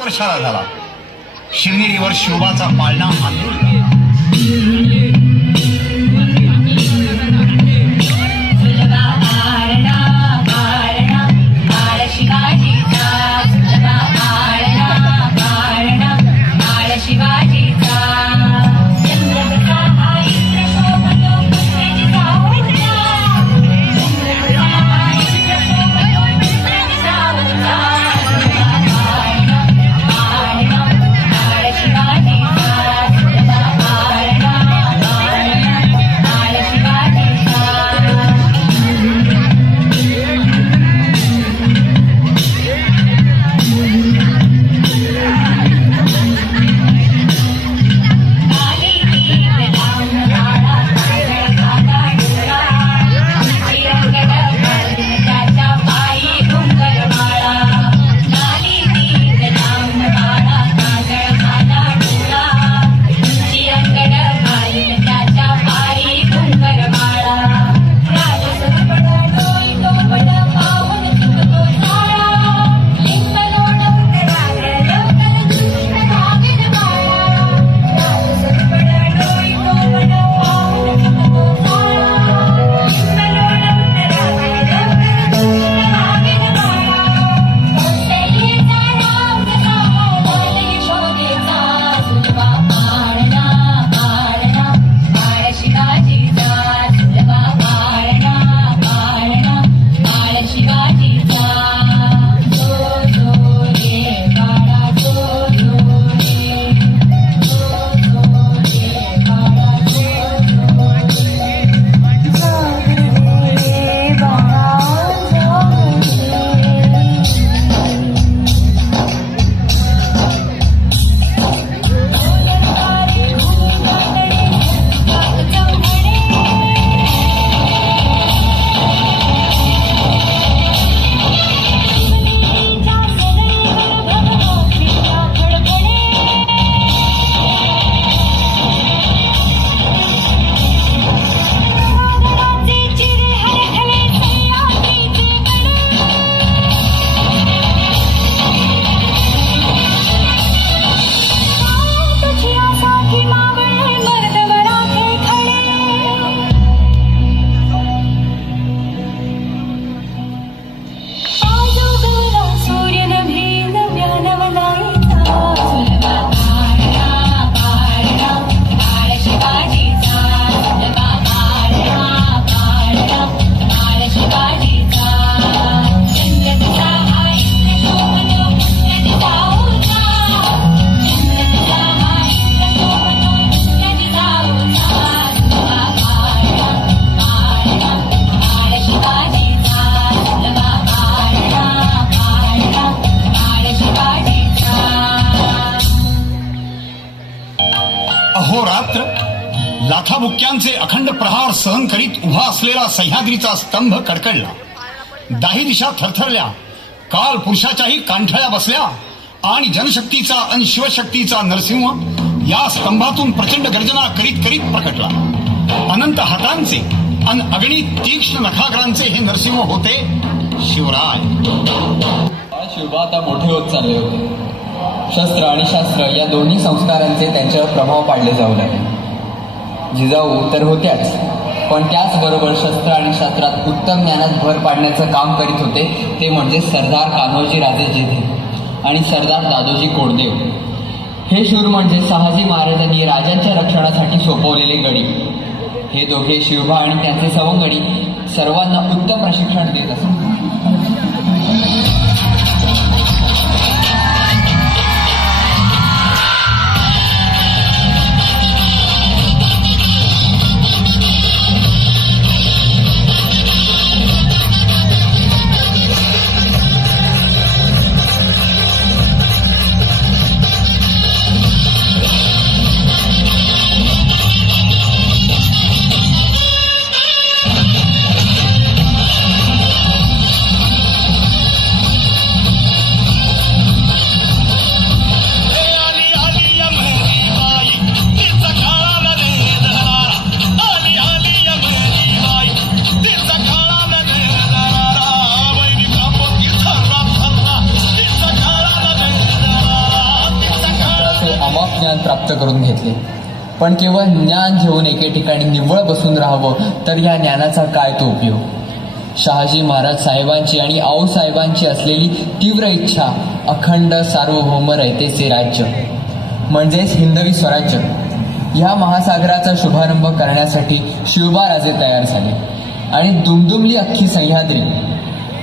वर्षाला झाला. शिवनेरीवर शिवबाचा पाळणा आंदोलन. अहोरात्र लाथाबुक्क्यांचे अखंड प्रहार सहन करीत उभा असलेला सह्याद्रीचा स्तंभ कडकडला. दाही दिशा थरथरल्या. काल पुरुषाच्याही कांठळ्या बसल्या आणि जनशक्तीचा आणि शिवशक्तीचा नरसिंह या स्तंभातून प्रचंड गर्जना करीत करीत प्रकटला. अनंत हातांचे आणि अगणित तीक्ष्ण नखाग्रांचे हे नरसिंह होते शिवराय. शिवबा आता मोठे होत चालले होते. शस्त्र आणि शास्त्र या दोन्ही संस्कारांचे त्यांच्यावर प्रभाव पाडले जाऊ लागले. जिजाऊ तर होत्याच, पण त्याचबरोबर शस्त्र आणि शास्त्रात उत्तम ज्ञानात भर पाडण्याचं काम करीत होते ते म्हणजे सरदार कान्होजी राजे जेधे आणि सरदार दादोजी कोंडदेव. हे शूर म्हणजे शहाजी महाराजांनी राजांच्या रक्षणासाठी सोपवलेले गडी. हे दोघे शिवबा आणि त्यांचे सवंगडी सर्वांना उत्तम प्रशिक्षण देत असत. ज्ञान प्राप्त करून घेतले. पण केवळ ज्ञान घेऊन एके ठिकाणी निव्वळ बसून राहावं तर या ज्ञानाचा काय तो उपयोग. शहाजी महाराज साहेबांची आणि आऊसाहेबांची असलेली तीव्र इच्छा अखंड सार्वभौम रयतेचे राज्य म्हणजेच हिंदवी स्वराज्य ह्या महासागराचा शुभारंभ करण्यासाठी शिवबाराजे तयार झाले आणि दुमदुमली अख्खी सह्याद्री.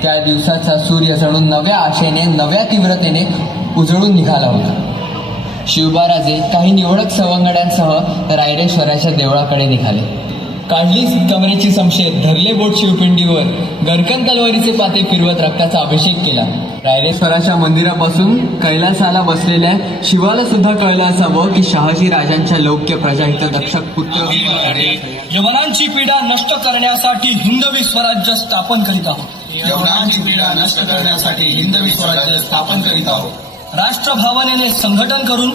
त्या दिवसाचा सूर्य जणू नव्या आशेने नव्या तीव्रतेने उजळून निघाला होता. शिवबाराजे काही निवडक सवंगड्यांसह रायरेश्वराच्या देवळाकडे निघाले. काढली कमरेची समशेर, धरले बोट शिवपिंडीवर, गरकन तलवारीचे पाते फिरवत रक्ताचा अभिषेक केला. रायरेश्वराच्या मंदिरापासून कैलासाला बसलेल्या शिवाला सुद्धा कळलं असावं की शहाजी राजांच्या लौक्य प्रजाहित दक्षक पुत्र यवनांची पीडा नष्ट करण्यासाठी हिंदवी स्वराज्य स्थापन करीत आहोत. यवनांची पीडा नष्ट करण्यासाठी हिंदवी स्वराज्य स्थापन करीत आहोत. राष्ट्रभावनेने संघटन करून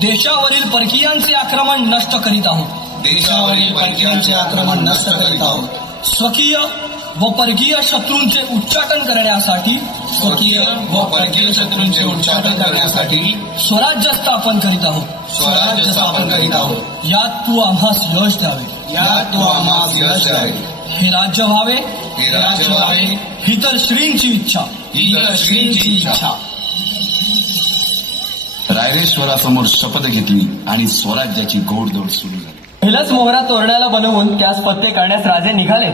देशावरील परकीयांचे आक्रमण नष्ट करीत आहोत. देशावरील परकीयांचे आक्रमण नष्ट करीत आहोत. स्वकीय व परकीय शत्रूंचे उच्चाटन करण्यासाठी उच्चाटन करण्यासाठी स्वराज्य स्थापन करीत आहोत. स्वराज्य स्थापन करीत आहोत. यात तू आम्हास यश द्यावे. हे राज्य व्हावे ही तर श्रींची इच्छा. रायरेश्वरासमोर शपथ घेतली आणि स्वराज्याची घोडदौड सुरू झाली. पहिलाच मोहरा तोरण्याला बनवून त्यास पत्ते करण्यास राजे निघाले.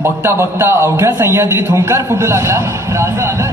बघता बघता अवघ्या सह्याद्रीत हुंकार फुटू लागला. राजा आलं.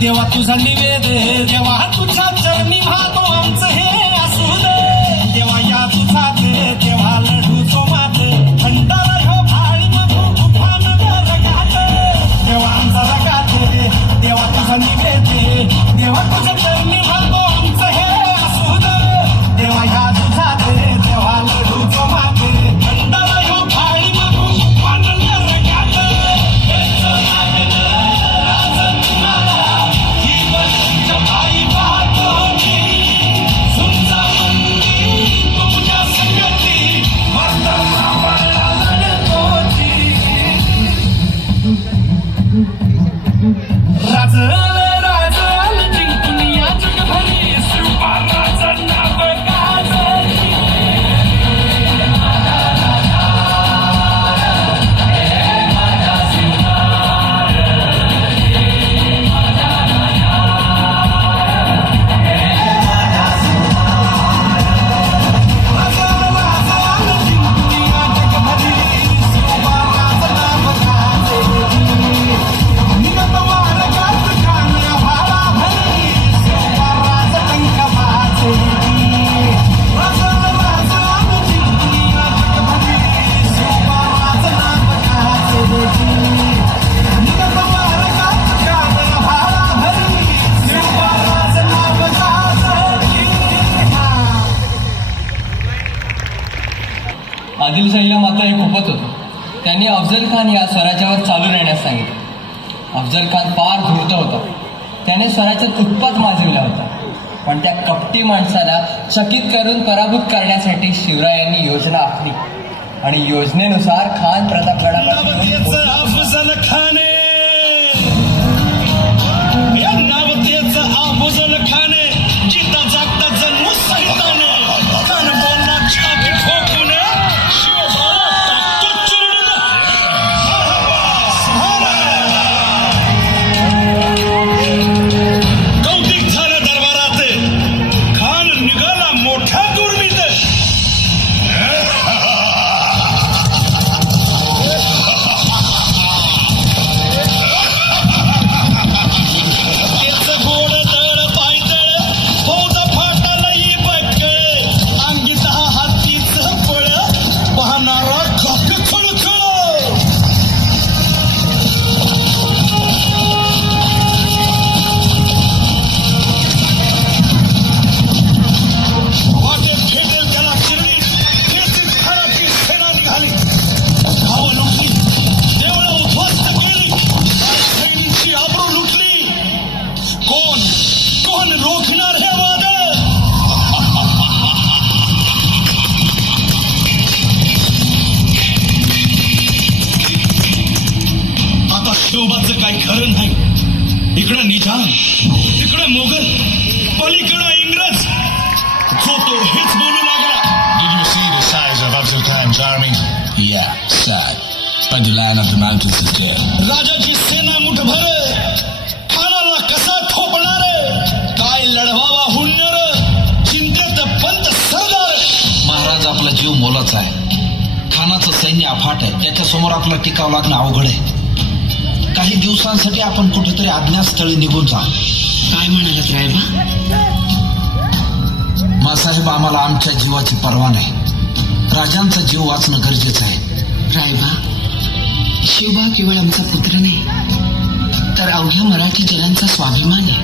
देवा तुझा निवेद, देवा तुझ्या चरणी भातो आमचं हे असू दे. देवा या तुझा देवा लढू तो मात खंडाला ह्यो भाळी मधू तुफान रगात. देवा आमचा रगात, देवा तुझा निवेद, देवा तुझ्या चरणी भातो आमचं हे असू दे. देवा या तुझा देवा लढू तो मात खंडाला ह्यो भाळी मधू तुफान रगात. आदिलशाहीला मात्र हे खूपच होतं. त्यांनी अफजल खान या स्वराज्यावर चालू राहण्यास सांगितले. अफजल खान फार धूर्त होता. त्याने स्वराज्यात उत्पात माजविला होता. पण त्या कपटी माणसाला चकित करून पराभूत करण्यासाठी शिवरायांनी योजना आखली आणि योजनेनुसार खान प्रतापगडापासून अफजल खाने या नावतेचं अफजल खाने जिता जागता जन्म सहिताने कान बोलला छाती ठोकून शिवबाला टाकतो चिरडून. कौतिक झालं दरबारात. खान निघाला मोठ्या दुर्मीत. शिवबाचं काही खरं नाही. इकडं निजाम, इकडं मोगल, पलीकडं इंग्रज. जो तो हेच बोलू लागला. Did you see the size of Afzal Khan's army? Yeah, sad. But the lion of the mountains is dead. राजाची सेना मुठभर. खानाला कसा थोपणार. काय लढवावा हुन्नर. चिंतेत पंत सरदार. महाराज आपला जीव मोलाचा आहे. खानाचं सैन्य अफाट आहे. त्याच्यासमोर आपला टिकाव लागणं अवघड आहे. काही दिवसांसाठी आपण कुठेतरी अज्ञातस्थळी निघून जा. काय म्हणालात रायबा? मासाहेब, आम्हाला आमच्या जीवाची पर्वा नाही. राजांचा जीव वाचणं गरजेचं आहे. रायबा, शिवबा केवळ आमचा पुत्र नाही, तर अवघ्या मराठी जनांचा स्वाभिमान आहे.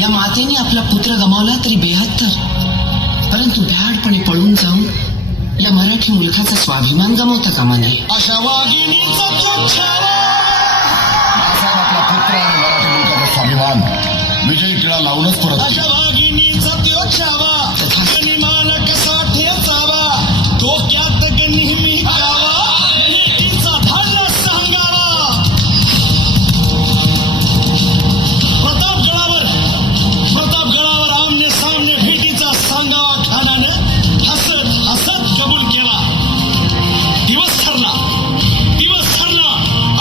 या मातेने आपला पुत्र गमावला तरी बेहत्तर, परंतु भ्याडपणे पळून जाऊन या मराठी मुलखाचा स्वाभिमान गमावता कामा नये. अशा वाघिणीचा तो छावा. आपला पुत्र आणि मराठी मुलखाचा स्वाभिमान विजयी टिळा लावूनच परत अशा वाघिणीचा तो छावा. मान कसा ठेचावा. डोक्यात नेहमी गावा. नीतीचा धाडला सांगावा. प्रतापगडावर आमने सामने भेटीचा सांगावा. खानानं हसत हसत कबूल केला. दिवस ठरला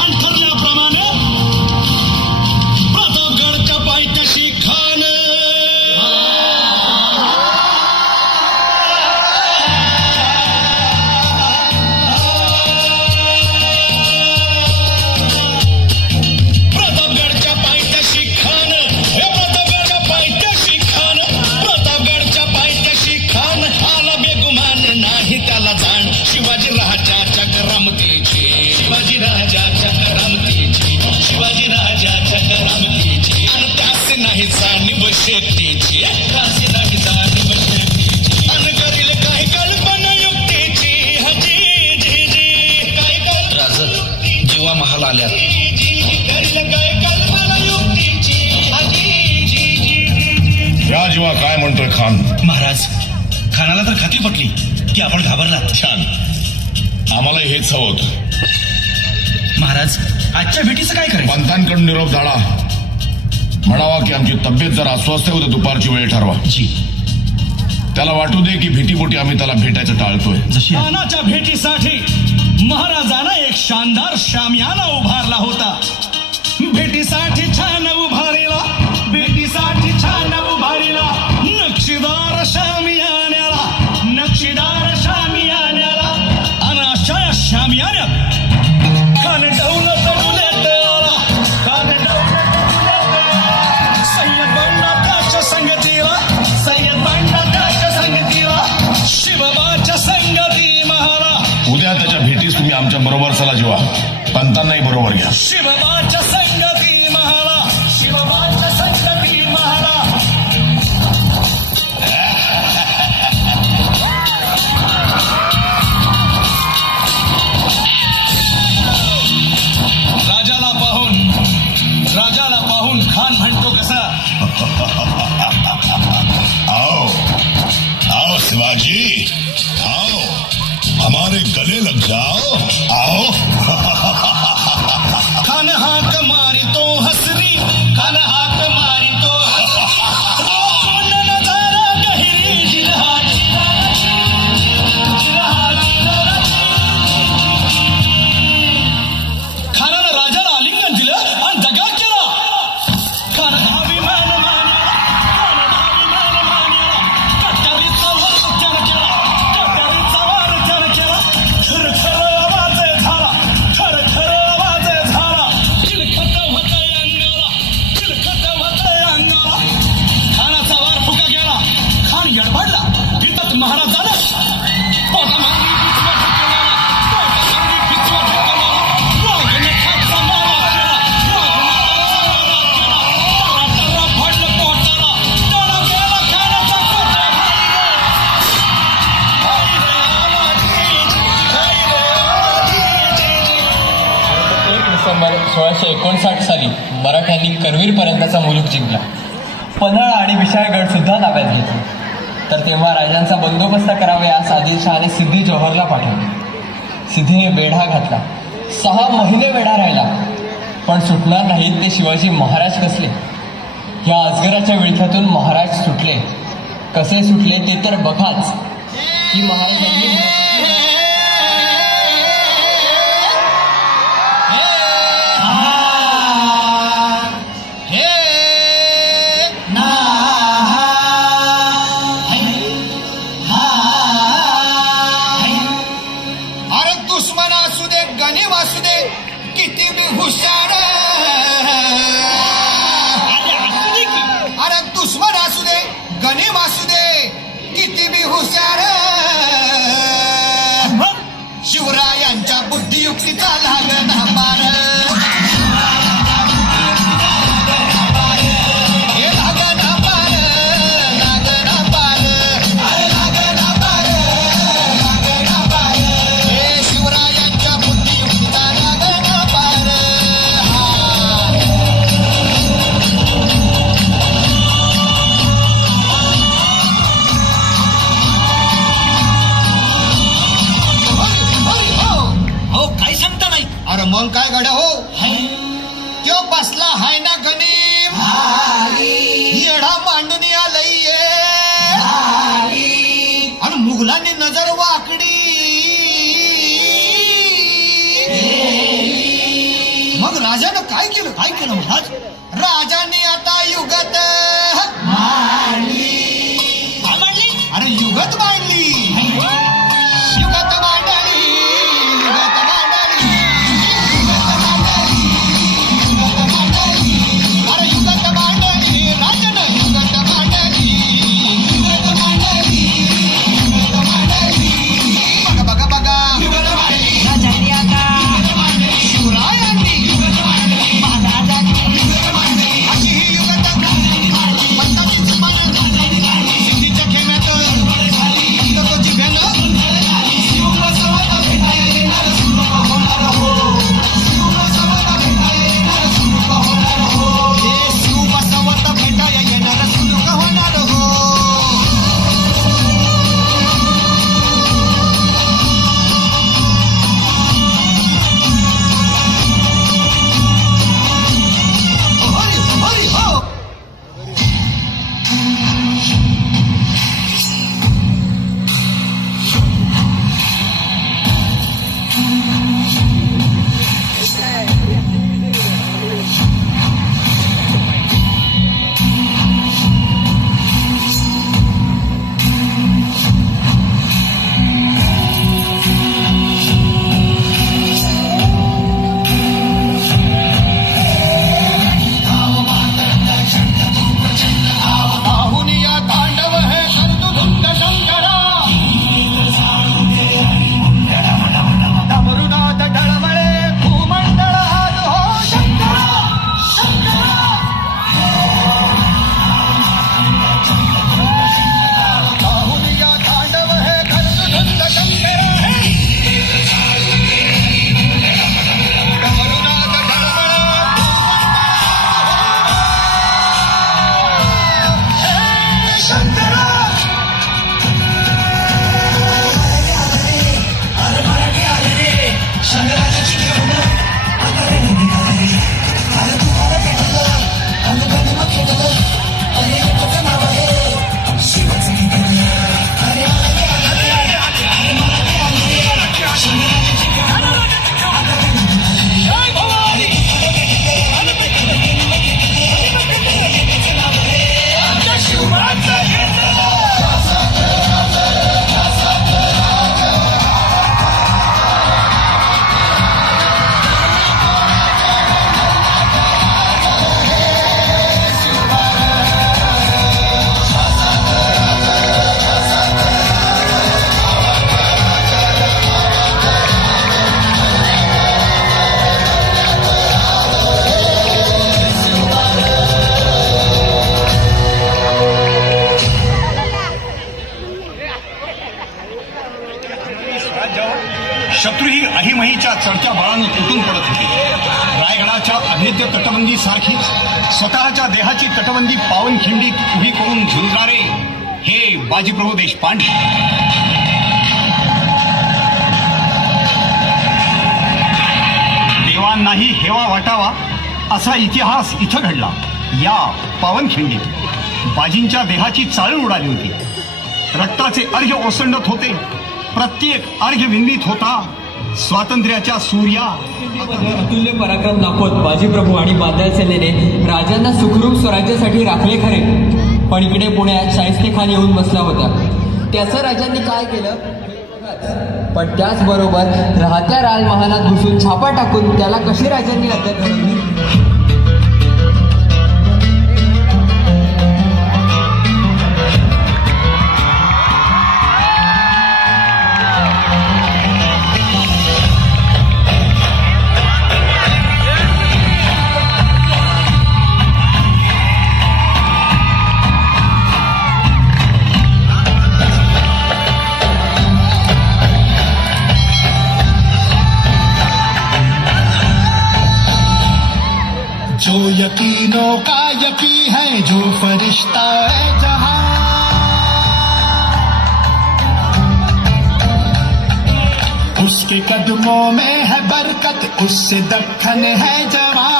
आणि ठरल्याप्रमाणे प्रतापगडच्या पायथ्याशी खान आला बेगुमान नाही त्याला जाण. शिवाजी राजाच्या करामतीची. शिवाजी राजाच्या आणि त्याचे नाही जाणीव शेतीची. आणि करील काही कल्पना युक्तीची. राज, जीवा महाल आल्यात. करील काही कल्पना युक्तीची. या जीवा काय म्हणतोय खान? महाराज, खानाला तर खात्री पटली की आपण घाबरलात. छान, आम्हाला हेच हवं होतं. महाराज, आजच्या भेटीचं काय करायचं? पंतांकडून निरोप झाला. म्हणावा की आमची तब्येत जरा अस्वस्थ होते, दुपारची वेळ ठरवा. जी, त्याला वाटू दे की भीतीपोटी आम्ही त्याला भेटायचं टाळतोय. जशी खानाच्या भेटीसाठी महाराजांना एक शानदार शामियाना उभारला होता. भेटीसाठी छान उभारीला. नक्षीदार शामियान्याला. आणि अशा या शामियान्यात खान डौलत डुलत आला. सय्यद बंडा त्याच्या संगतीला. शिवबाच्या संगती महारा. उद्या त्याच्या भेटीस तुम्ही आमच्या बरोबर चला जीवा. पंतांनाही बरोबर घ्या. शिवबाच्या संगती महारा. गले लग जाओ, आओ. खान हाक मारितो हसरी, खान हाक मारितो हसरी. नजारा गहिरी जिरहाची, खानानं राजाला आलिंगन दिलं आणि दगा केला. खानानं अभिमान मानला, कट्यारीचा वार त्यानं केला, कट्यारीचा वार त्यानं केला. खरखर आवाज झाला, खरखर आवाज झाला. चिलखत होतंय अंगाला, चिलखत होतंय अंगाला. खानाचा वार फुका गेला, खान यडबडला. इथंच महाराजानं पोटामागली पिचवा ठेकेला, पोटामागली पिचवा ठेकेला. वाघनखाचा मारा केला, वाघनखाचा मारा केला. टरा फाडलं पोटाला, टरा गेला खानाचा कोटा. हाय रे आवाजी, हाय रे आवाजी. 1 डिसेंबर 1659 साली मराठ्यांनी करवीरपर्यंतचा मुलूक जिंकला. पन्हाळा आणि विशाळगड सुद्धा ताब्यात घेतले. तर तेव्हा राजांचा बंदोबस्त करावा यास आदिलशहाने सिद्धी जौहरला पाठवले. सिद्धीने वेढा घातला. 6 महिने वेढा राहिला, पण सुटणार नाहीत ते शिवाजी महाराज कसले. या अजगराच्या विळख्यातून महाराज सुटले. कसे सुटले ते तर बघाच. ही महाराजांनी अरे दुश्मन असू दे गणिम असू दे किती बी हुशार. अरे दुश्मन असू दे गणिम असू दे किती बी हुशार. शिवरायांच्या बुद्धियुक्तीचा लागना पार. हे लागना पार, लागना पार, अरे लागना पार, लागना पार. हे शिवरायांच्या बुद्धियुक्तीचा लागना पार. हो काय सांगता नाही. अरे मग काय गड्या हो, त्यो बसला हाय ना गणिम, येडा मांडून आलंय. आणि मुघलांनी नजर वाकडी. मग राजानं काय केलं, काय केलं महाराज? राजाने आता युगत मांडली. अरे युगत मांडली, युगत मांडली, युगत मांडली, युगत मांडली, युगत मांडली. अरे युगत मांडली, राजानं युगत मांडली, युगत मांडली, युगत मांडली. बघा बघा बघा, युगत मांडली राजांनी आता, युगत मांडली शिवरायांनी, युगत मांडली महाराजांनी, युगत मांडली. अशी ही युगत मांडली. शत्रूही अहिमहीच्या चढत्या बळानं तुटून पडत होते. रायगडाच्या अभेद्य तटबंदी सारखीच स्वतःच्या देहाची तटबंदी पावनखिंडीत उभी करून झुंजणारे हे बाजीप्रभू देशपांडे. देवांनाही हेवा वाटावा असा इतिहास इथं घडला. या पावनखिंडीत बाजींच्या देहाची चाळण उडाली होती. रक्ताचे अर्घ्य ओसंडत होते. प्रत्येक अर्घ्य विंदित होता स्वातंत्र्याच्या सूर्या. अतुल्य पराक्रम दाखवत बाजीप्रभू आणि बादल सेनेने राजांना सुखरूप स्वराज्यासाठी राखले खरे, पण इकडे पुण्यात शाहिस्तेखान येऊन बसला होता. त्याचं राजांनी काय केलं, पण त्याचबरोबर राहत्या राजमहालात घुसून छापा टाकून त्याला कशी राजांनी अद्याप घडवली. जो यकीनों का यकी है, जो फरिश्ता है जहां, उसके कदमों में है बरकत, उससे दक्खन है जवां.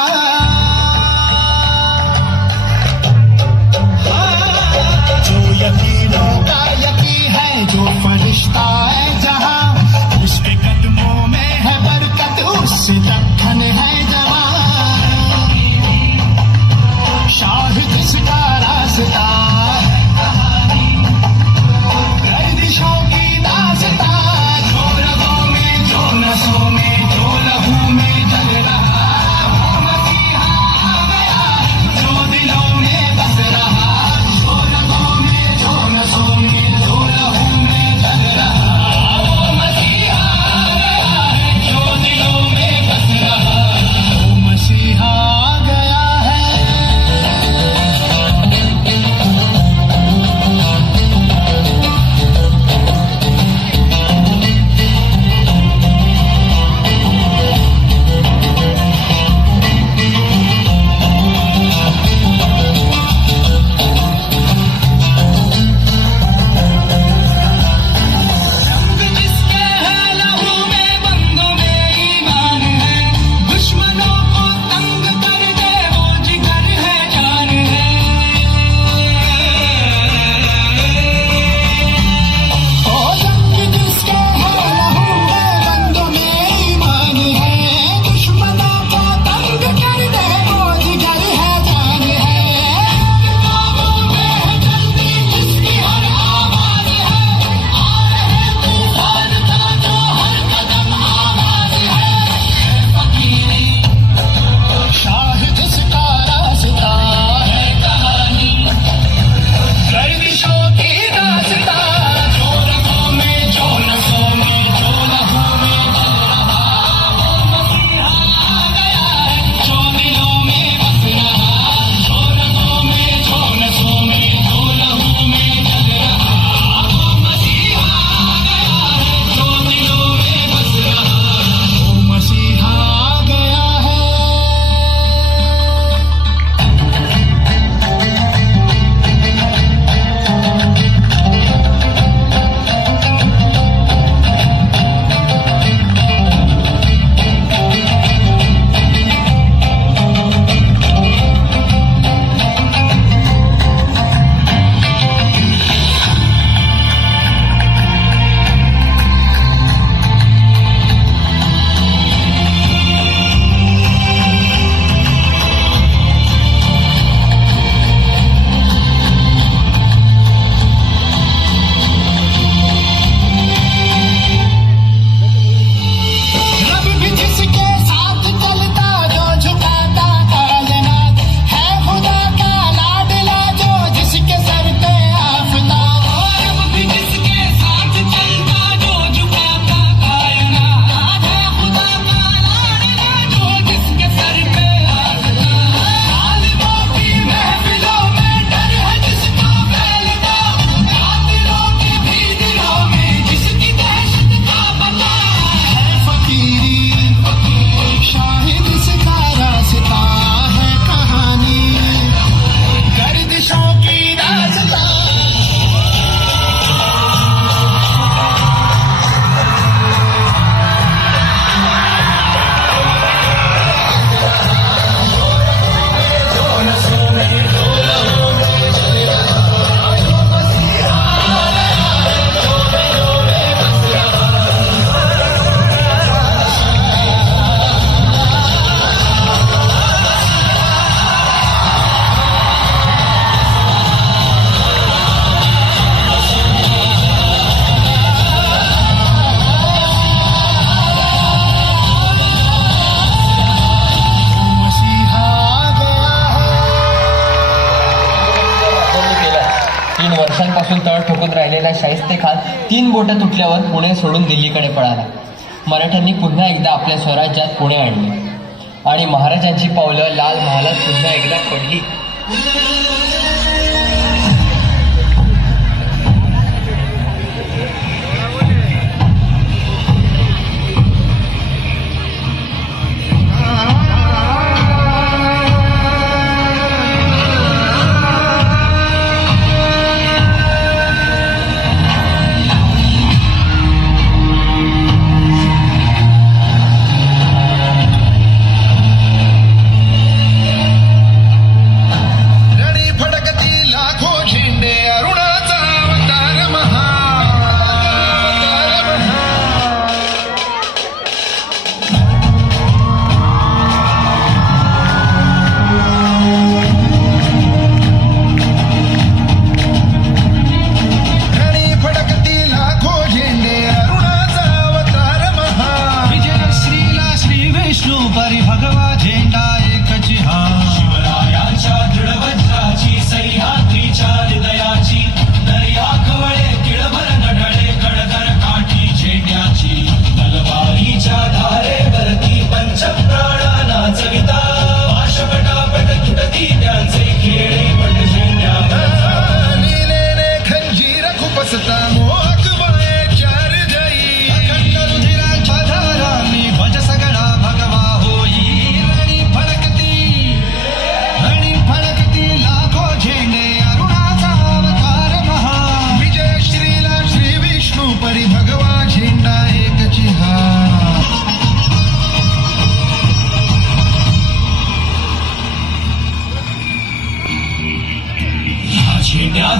जो यकीनों का यकी है, जो फरिश्ता है जहां, उसके कदमों में है बरकत, उससे दक्खन है जवां. शाहिद जिसका रास्ता, गर्दिशों की दास्ता, जो रगों में, जो नसों में, जो लहू में जल रहा, वो मसीहा आ गया, जो दिलों में बस रहा, जो रगों में, जो नसों में, जो लहू में जल रहा. वर्षापासून तळ ठोकून राहिलेला शाहिस्तेखान 3 बोटं तुटल्यावर पुणे सोडून दिल्लीकडे पळाला. मराठ्यांनी पुन्हा एकदा आपल्या स्वराज्यात पुणे आणले आणि महाराजांची पावलं लाल महालात पुन्हा एकदा पडली.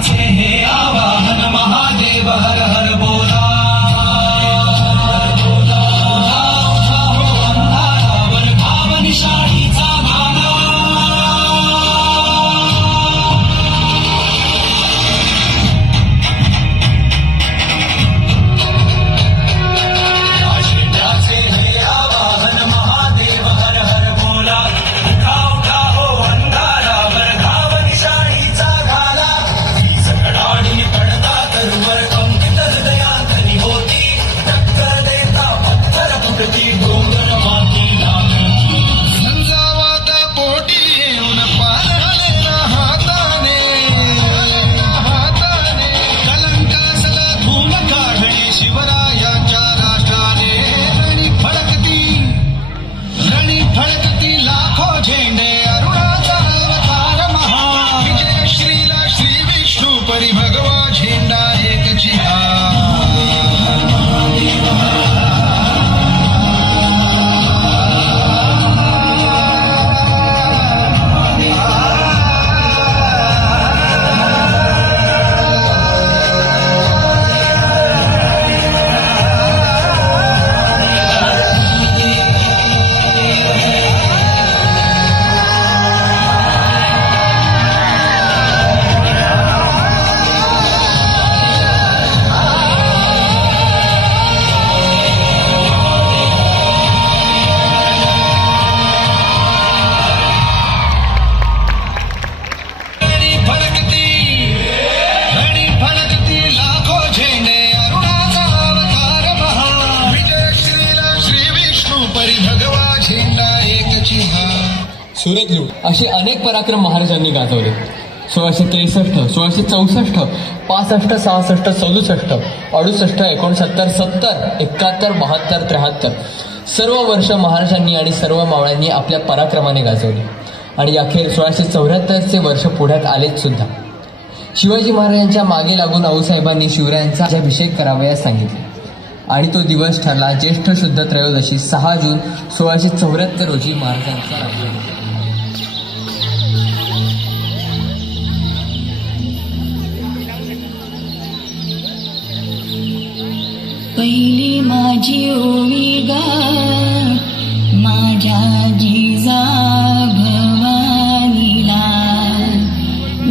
हे आवाहन महादेव हर हर बोला. अंधारावर घाव निशाणीचा भाला. झेंड्याचे हे आवाहन महादेव हर हर बोला. उठा उठा हो अंधारावर घाव निशाणीचा घाला. आणि पडता तरुवर कंपित हृदयातली होती. टक्कर देता पत्थर फुटती डोंगर माती लागती. संजावाता पोटी येऊन पाळले ना हाताने कलंकासला धून काढणे शिवरायांच्या राष्ट्राने. रणी फडकती लाखो झेंडे अरुणाचा अवतार महा. विजय श्रीला श्री विष्णू परी भगवा झेंडा एकची हा. सुरत लूट असे अनेक पराक्रम महाराजांनी गाजवले. 1663, 1664, 65, 66, 67, 68, 69, 70, 71, 72, 73 सर्व वर्ष महाराजांनी आणि सर्व मावळ्यांनी आपल्या पराक्रमाने गाजवले. आणि अखेर 1674चे वर्ष पुढ्यात आलेच सुद्धा. शिवाजी महाराजांच्या मागे लागून आऊसाहेबांनी शिवरायांचा अभिषेक करावयास सांगितले आणि तो दिवस ठरला ज्येष्ठ शुद्ध त्रयोदशी 6 जून 1674 रोजी महाराजांचा राज्याभिषेक. पहिली माझी ओवी गा माझ्या जिजा भवानीला.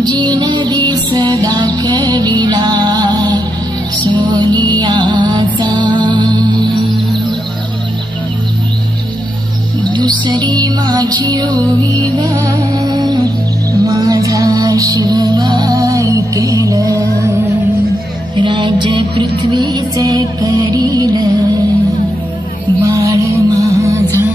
जिन दिस दाखविला सोनियाचा. दुसरी माझी ओवी गा माझा शिवाय केलं. राज्य पृथ्वीचे करील बाळ माझा.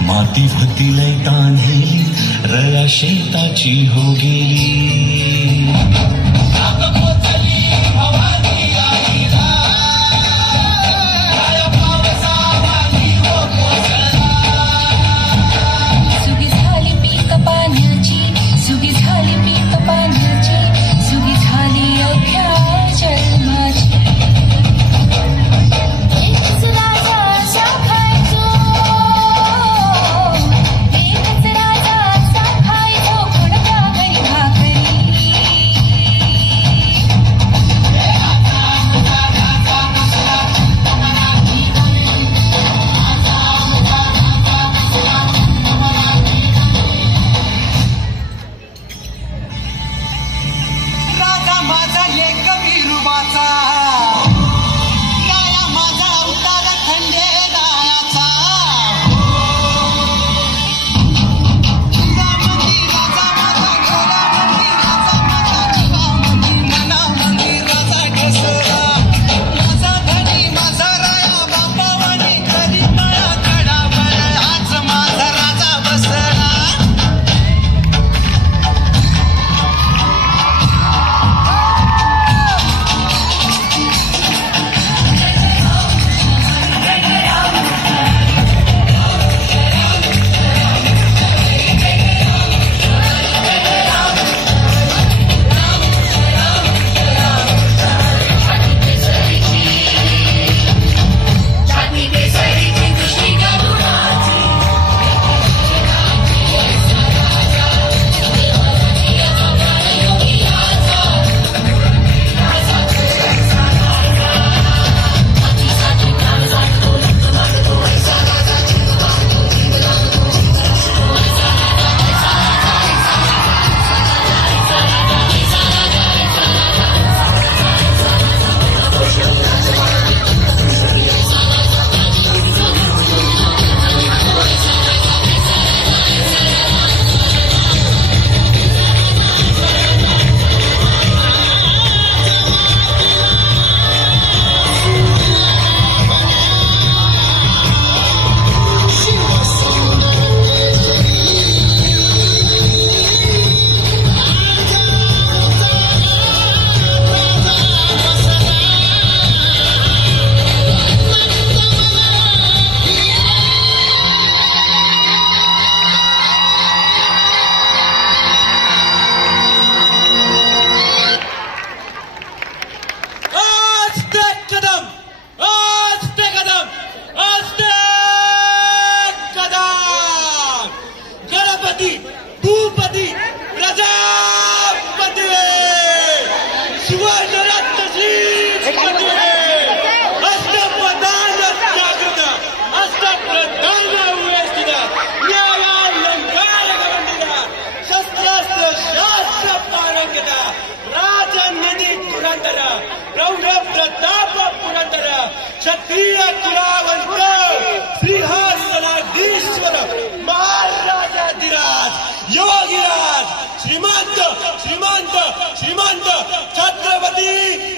माती भतीलय तान्हेली रया शेताची हो गेली. सुगी झाली पीक पाण्याची, सुगी झाली पीक पाण्याची, सुगी झाली अख्या जन्माची. एकच राजा साखायचो, एकच राजा साखायचो, कोणत्या घरी भाकरी. श्रीमंत छत्रपती